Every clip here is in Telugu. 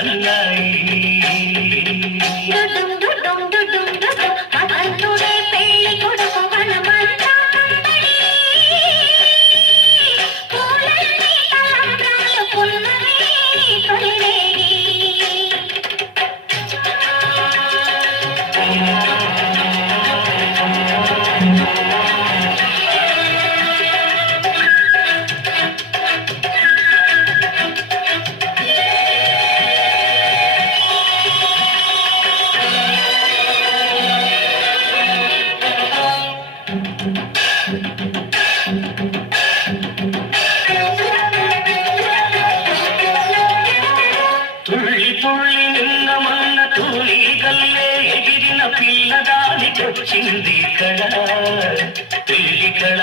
అన్నాయి. తుళ్ళి నిన్న మొన్న తూలి గల్లే ఎగిరిన పిల్లదానికొచ్చింది కళ, పెళ్లి కళ.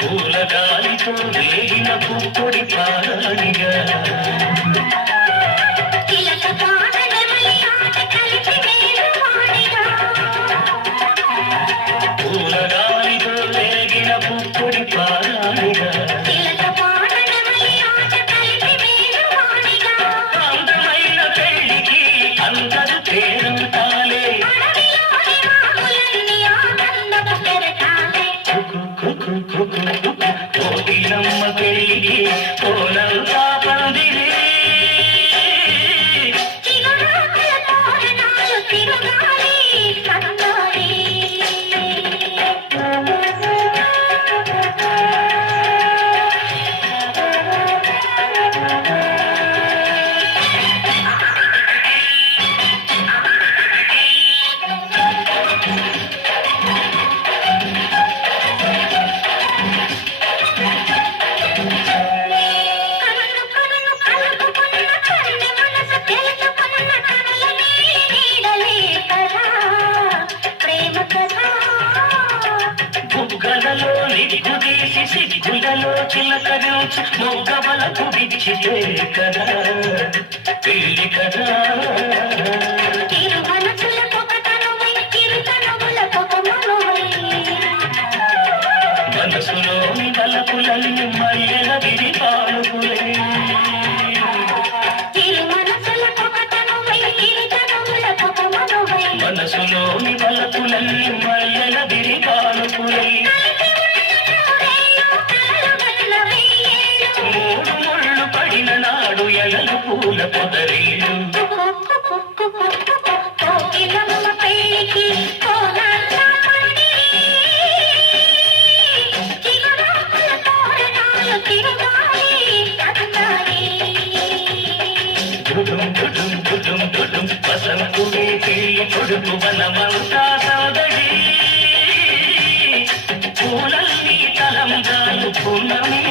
పూలగాలితో వేగిన పుప్పొడి పారాణిగా పూలగాలితో వేగిన పుప్పొడి పారాణిగా అందమైన పెళ్లికి అందరూ పేరంటాలే. కోకిలమ్మ పెళ్లికి కోలంతా పందిరి, బుగ్గలలో నిగ్గుదీసి సిగ్గులలో చిలకరించి మొగ్గవలకు విచ్చితే కదా పెళ్లి కదా. మనసులోని బలపులన్నీ మల్లెల విరిపాలుపులే, మనసులోని బలపులన్నీ మల్లెల విరిపాలుపులే. మూడు ముళ్ళు పడిన నాడు ఎడలు పూల పొదరీలు, వసంతుడే పెళ్లి కొడుకు వనమంతా సాదడి, పూలన్నీ తలంగాలు పున్నమి